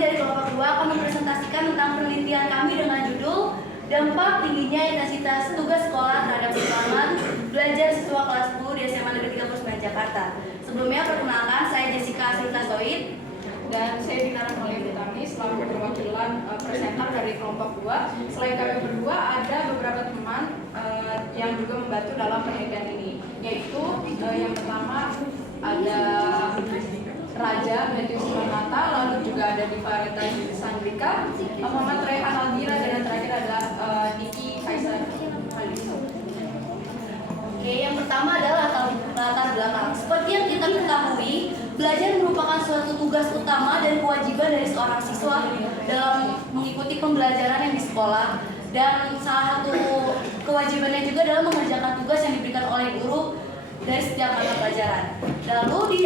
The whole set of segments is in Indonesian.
dari kelompok 2 akan mempresentasikan tentang penelitian kami dengan judul Dampak Tingginya Intensitas Tugas Sekolah Terhadap Pengalaman Belajar Siswa Kelas 10 di SMA Negeri 39 Jakarta. Sebelumnya perkenalkan, saya Jessica Asrita Soid. Dan saya Dinara Malia Utami selaku perwakilan presenter dari kelompok 2. Selain kami berdua, ada beberapa teman yang juga membantu dalam penelitian ini, yaitu yang pertama ada Raja Matthew Simanata, lalu juga ada Divareta Sandrika, Muhammad Rehan Algira, dan yang terakhir adalah Niki Kaisar Haliso. Oke, yang pertama adalah latar belakang. Seperti yang kita ketahui, belajar merupakan suatu tugas utama dan kewajiban dari seorang siswa dalam mengikuti pembelajaran yang di sekolah. Dan salah satu kewajibannya juga adalah mengerjakan tugas yang diberikan oleh guru dari setiap mata pelajaran. Lalu di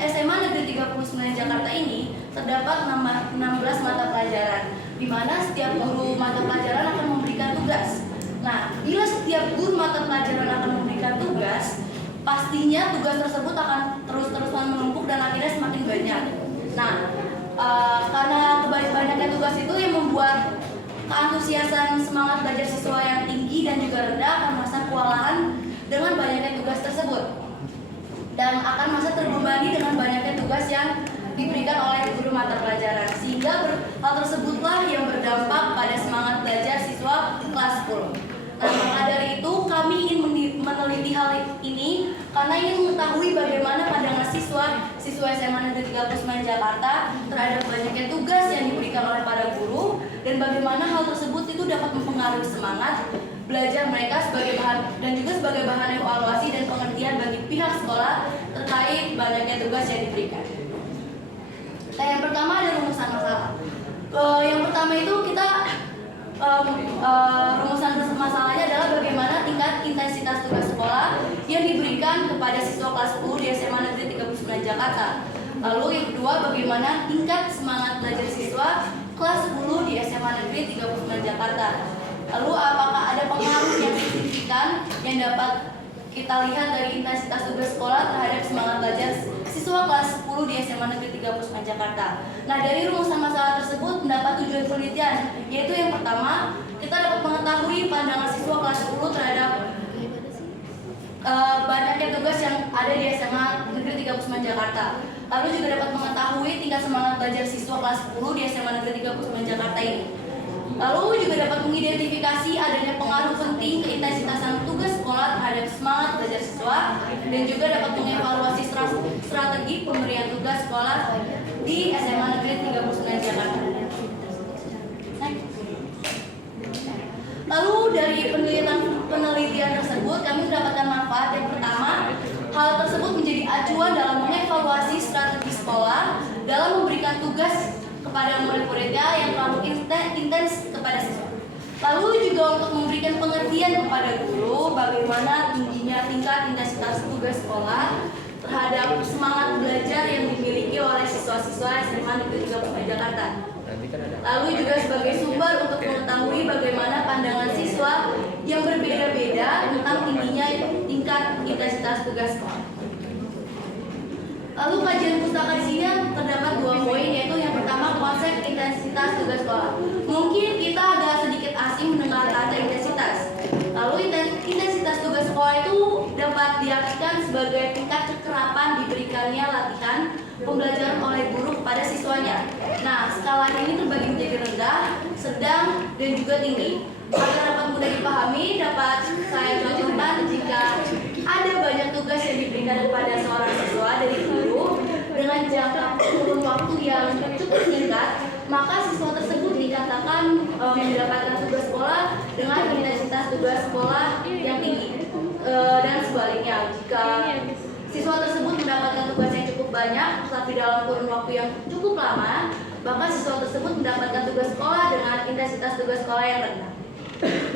SMA Negeri 39 Jakarta ini terdapat 16 mata pelajaran, di mana setiap guru mata pelajaran akan memberikan tugas. Nah, bila setiap guru mata pelajaran akan memberikan tugas, pastinya tugas tersebut akan terus-terusan menumpuk dan akhirnya semakin banyak. Nah, karena banyaknya tugas itu yang membuat keantusiasan semangat belajar siswa yang tinggi dan juga rendah akan merasa kewalahan dengan banyaknya tugas tersebut, dan akan merasa terbebani dengan banyaknya tugas yang diberikan oleh guru mata pelajaran, sehingga hal tersebutlah yang berdampak pada semangat belajar siswa kelas 10. Nah, maka dari itu kami ingin meneliti hal ini karena ingin mengetahui bagaimana pandangan siswa SMA Negeri 39 Jakarta terhadap banyaknya tugas yang diberikan oleh para guru, dan bagaimana hal tersebut itu dapat mempengaruhi semangat belajar mereka sebagai bahan dan juga sebagai bahan evaluasi dan pengertian bagi pihak sekolah terkait banyaknya tugas yang diberikan. Nah, yang pertama ada rumusan masalah. Yang pertama itu kita rumusan masalahnya adalah bagaimana tingkat intensitas tugas sekolah yang diberikan kepada siswa kelas 10 di SMA Negeri 39 Jakarta. Lalu yang kedua, bagaimana tingkat semangat belajar siswa kelas 10 di SMA Negeri 39 Jakarta. Lalu apakah ada pengaruh yang signifikan yang dapat kita lihat dari intensitas tugas sekolah terhadap semangat belajar siswa kelas 10 di SMA Negeri 39 Jakarta. Nah, dari rumusan masalah tersebut mendapat tujuan penelitian, yaitu yang pertama, kita dapat mengetahui pandangan siswa kelas 10 terhadap banyaknya tugas yang ada di SMA Negeri 39 Jakarta. Lalu juga dapat mengetahui tingkat semangat belajar siswa kelas 10 di SMA Negeri 39 Jakarta ini. Lalu juga dapat mengidentifikasi adanya pengaruh penting keintensitasan tugas sekolah terhadap semangat belajar siswa, dan juga dapat mengevaluasi strategi pemberian tugas sekolah di SMA Negeri 39 Jakarta. Lalu dari penelitian tersebut kami mendapatkan manfaat. Yang pertama, hal tersebut menjadi acuan dalam mengevaluasi strategi sekolah dalam memberikan tugas kepada murid-muridnya yang terlalu intens kepada siswa. Lalu juga untuk memberikan pengertian kepada guru bagaimana tingginya tingkat intensitas tugas sekolah terhadap semangat belajar yang dimiliki oleh siswa-siswa SMA Negeri 39 Jakarta. Lalu juga sebagai sumber untuk mengetahui bagaimana pandangan siswa yang berbeda-beda tentang tingginya tingkat intensitas tugas sekolah. Lalu kajian pustaka di sini terdapat 2 poin, yaitu yang pertama konsep intensitas tugas sekolah. Mungkin kita agak sedikit asing mendengar kata intensitas. Lalu intensitas tugas sekolah itu dapat diartikan sebagai tingkat kekerapan diberikannya latihan pembelajaran oleh guru kepada siswanya. Nah, skala ini terbagi menjadi rendah, sedang, dan juga tinggi. Agar dapat mudah dipahami, dapat saya contohkan jika ada banyak tugas yang diberikan kepada seorang siswa dari guru dengan jangka kurun waktu yang cukup singkat, maka siswa tersebut dikatakan mendapatkan tugas sekolah dengan intensitas tugas sekolah yang tinggi. Dan sebaliknya, jika siswa tersebut mendapatkan tugas yang cukup banyak tapi dalam kurun waktu yang cukup lama, maka siswa tersebut mendapatkan tugas sekolah dengan intensitas tugas sekolah yang rendah.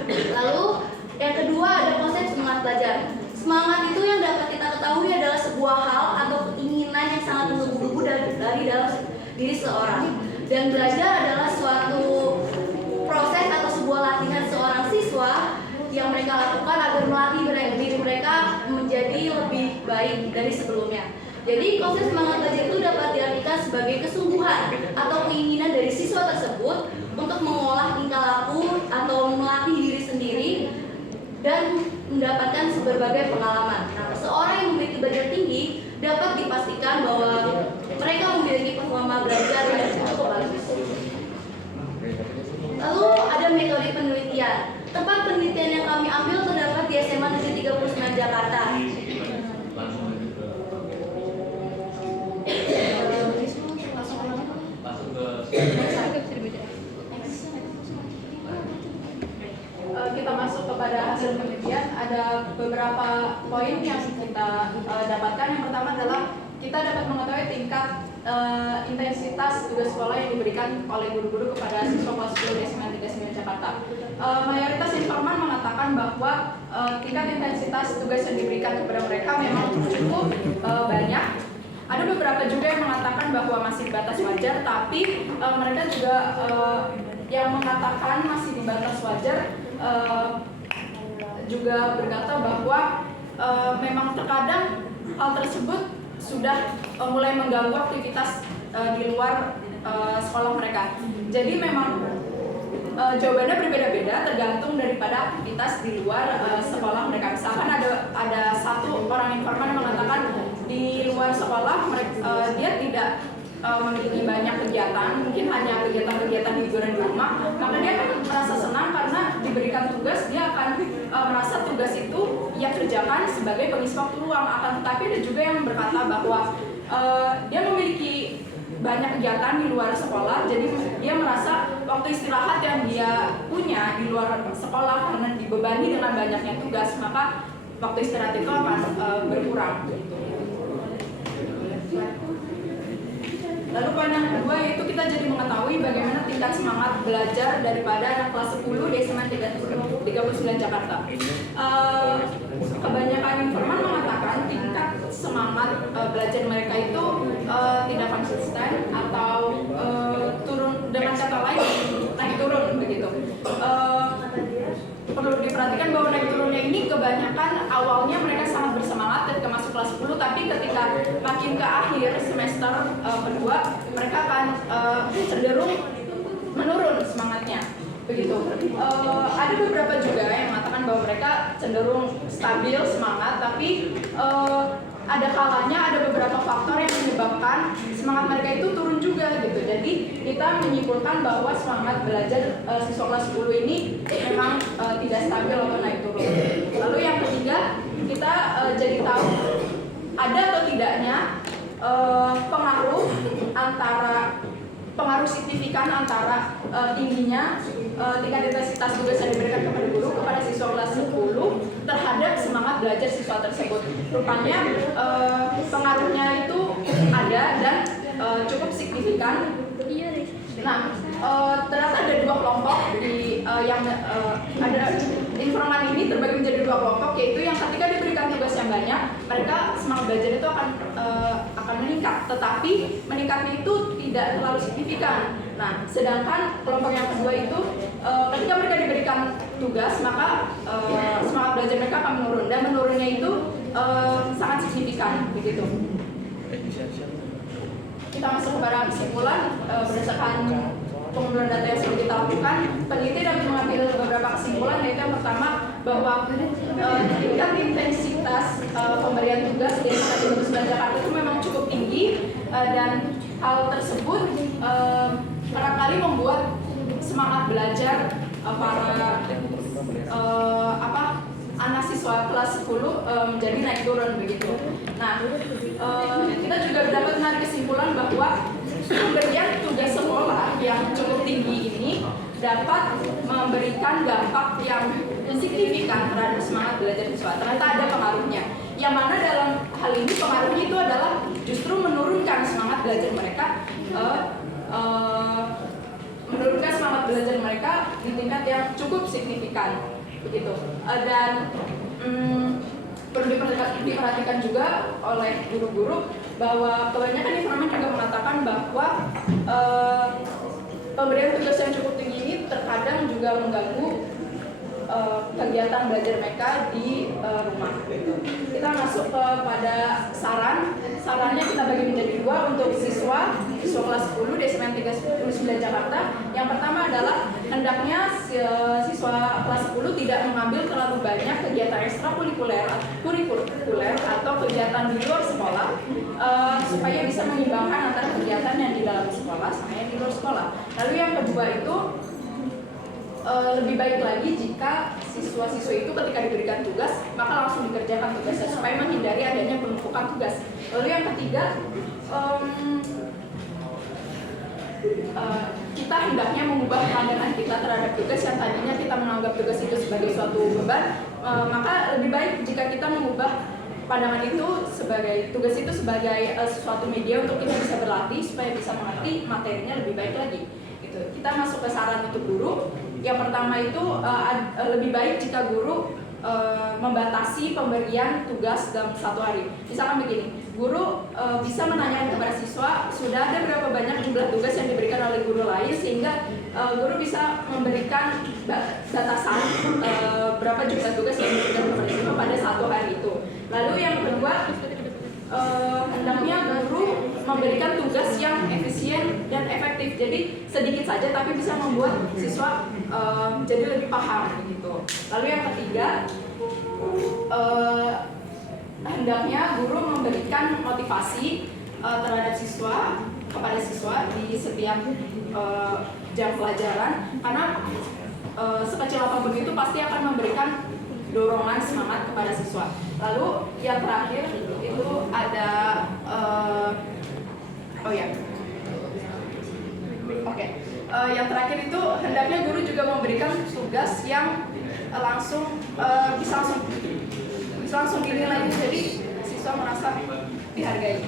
Lalu yang kedua ada konsep semangat belajar. Semangat itu yang dapat kita ketahui adalah sebuah hal atau keinginan yang sangat menggebu-gebu dari dalam diri seorang. Dan belajar adalah suatu proses atau sebuah latihan seorang siswa yang mereka lakukan agar melatih diri mereka menjadi lebih baik dari sebelumnya. Jadi konsep semangat belajar itu dapat diartikan sebagai kesungguhan atau keinginan dari siswa tersebut untuk mengolah tingkah laku atau melatih diri sendiri dan mendapatkan berbagai pengalaman. Nah, seorang yang memiliki belajar tinggi dapat dipastikan bahwa mereka memiliki performa belajar yang cukup bagus. Lalu ada metode penelitian. Tempat penelitian yang kami ambil terdapat di SMA Negeri 39 Jakarta. Kita masuk kepada hasil penelitian, ada beberapa poin yang kita dapatkan. Yang pertama adalah kita dapat mengetahui tingkat intensitas tugas sekolah yang diberikan oleh guru-guru kepada siswa kelas 10 di SMA 39 Jakarta. Mayoritas informan mengatakan bahwa tingkat intensitas tugas yang diberikan kepada mereka memang cukup banyak. Ada beberapa juga yang mengatakan bahwa masih di batas wajar, tapi mereka juga yang mengatakan masih di batas wajar juga berkata bahwa memang terkadang hal tersebut sudah mulai mengganggu aktivitas di luar sekolah mereka. Jadi memang jawabannya berbeda-beda tergantung daripada aktivitas di luar sekolah mereka. Misalkan ada satu orang informan yang mengatakan di luar sekolah dia tidak memiliki banyak kegiatan, mungkin hanya kegiatan-kegiatan hiburan di rumah, maka dia akan merasa senang karena diberikan tugas, dia akan merasa tugas itu ia kerjakan sebagai pengisi waktu luang. Akan tetapi ada juga yang berkata bahwa dia memiliki banyak kegiatan di luar sekolah, jadi dia merasa waktu istirahat yang dia punya di luar sekolah karena dibebani dengan banyaknya tugas, maka waktu istirahat itu akan berkurang. Lalu poin yang kedua yaitu kita jadi mengetahui bagaimana tingkat semangat belajar daripada anak kelas 10 di SMA 39 Jakarta. Kebanyakan informan mengatakan tingkat semangat belajar mereka itu tidak konsisten atau turun, dengan kata lain naik turun begitu. Perlu diperhatikan bahwa naik turunnya ini kebanyakan awalnya mereka sangat bersemangat ketika masuk kelas 10, tapi ketika makin ke akhir semester kedua mereka akan cenderung menurun semangatnya begitu. Ada beberapa juga yang mengatakan bahwa mereka cenderung stabil semangat, tapi ada kalanya ada beberapa faktor yang menyebabkan semangat mereka itu turun juga gitu. Jadi kita menyimpulkan bahwa semangat belajar siswa kelas 10 ini memang tidak stabil atau naik turun. Lalu yang ketiga, kita jadi tahu ada atau tidaknya pengaruh signifikan antara tingginya tingkat intensitas tugas yang diberikan kepada guru kepada siswa kelas 10 terhadap semangat belajar siswa tersebut. Rupanya pengaruhnya itu ada dan cukup signifikan. Nah, ternyata ada dua kelompok yang ada informan ini terbagi menjadi dua kelompok, yaitu yang ketika diberikan tugas yang banyak, mereka semangat belajar itu akan meningkat, tetapi meningkatnya itu tidak terlalu signifikan. Nah, sedangkan kelompok yang kedua itu ketika mereka diberikan tugas, maka semangat belajar mereka akan menurun, dan menurunnya itu sangat signifikan begitu. Kita masuk kepada kesimpulan berdasarkan pengumpulan data yang sudah kita lakukan. Peneliti dapat mengambil beberapa kesimpulan, yaitu yang pertama bahwa tingkat intensitas pemberian tugas di SMA 39 Jakarta itu memang cukup tinggi, dan hal tersebut kerap kali membuat semangat belajar para anak siswa kelas 10 menjadi naik turun begitu. Nah, kita juga dapat menarik kesimpulan bahwa pemberian tugas sekolah yang cukup tinggi ini dapat memberikan dampak yang signifikan terhadap semangat belajar siswa. Ternyata ada pengaruhnya, yang mana dalam hal ini pengaruhnya itu adalah justru menurunkan semangat belajar mereka, menurunkan semangat belajar mereka di tingkat yang cukup signifikan begitu. Dan perlu diperhatikan juga oleh guru-guru bahwa kebanyakan informan juga mengatakan bahwa pemberian tugas yang cukup tinggi ini terkadang juga mengganggu kegiatan belajar mereka di rumah. Gitu. Kita masuk kepada sarannya kita bagi menjadi dua untuk siswa kelas 10 DSMN 39 Jakarta. Yang pertama adalah hendaknya siswa kelas 10 tidak mengambil terlalu banyak kegiatan ekstrakurikuler atau kegiatan di luar sekolah supaya bisa mengimbangkan antara kegiatan yang di dalam sekolah sama yang di luar sekolah. Lalu yang kedua itu lebih baik lagi jika siswa-siswa itu ketika diberikan tugas maka langsung dikerjakan tugasnya supaya menghindari adanya penumpukan tugas. Lalu yang ketiga, kita hendaknya mengubah pandangan kita terhadap tugas yang tadinya kita menganggap tugas itu sebagai suatu beban, maka lebih baik jika kita mengubah pandangan itu sebagai tugas itu sebagai suatu media untuk kita bisa berlatih supaya bisa mengerti materinya lebih baik lagi. Gitu. Kita masuk ke saran untuk guru. Yang pertama itu lebih baik jika guru membatasi pemberian tugas dalam satu hari. Misalkan begini, guru bisa menanyakan kepada siswa sudah ada berapa banyak jumlah tugas yang diberikan oleh guru lain sehingga guru bisa memberikan batasan berapa jumlah tugas yang diberikan kepada siswa pada satu hari itu. Lalu yang kedua, hendaknya guru memberikan tugas yang efisien dan efektif. Jadi sedikit saja tapi bisa membuat siswa jadi lebih paham gitu. Lalu yang ketiga, hendaknya guru memberikan motivasi terhadap kepada siswa di setiap jam pelajaran karena sekecil apapun itu pasti akan memberikan dorongan semangat kepada siswa. Lalu yang terakhir itu ada yang terakhir itu hendaknya guru juga memberikan tugas yang bisa langsung dinilai, jadi siswa merasa dihargai.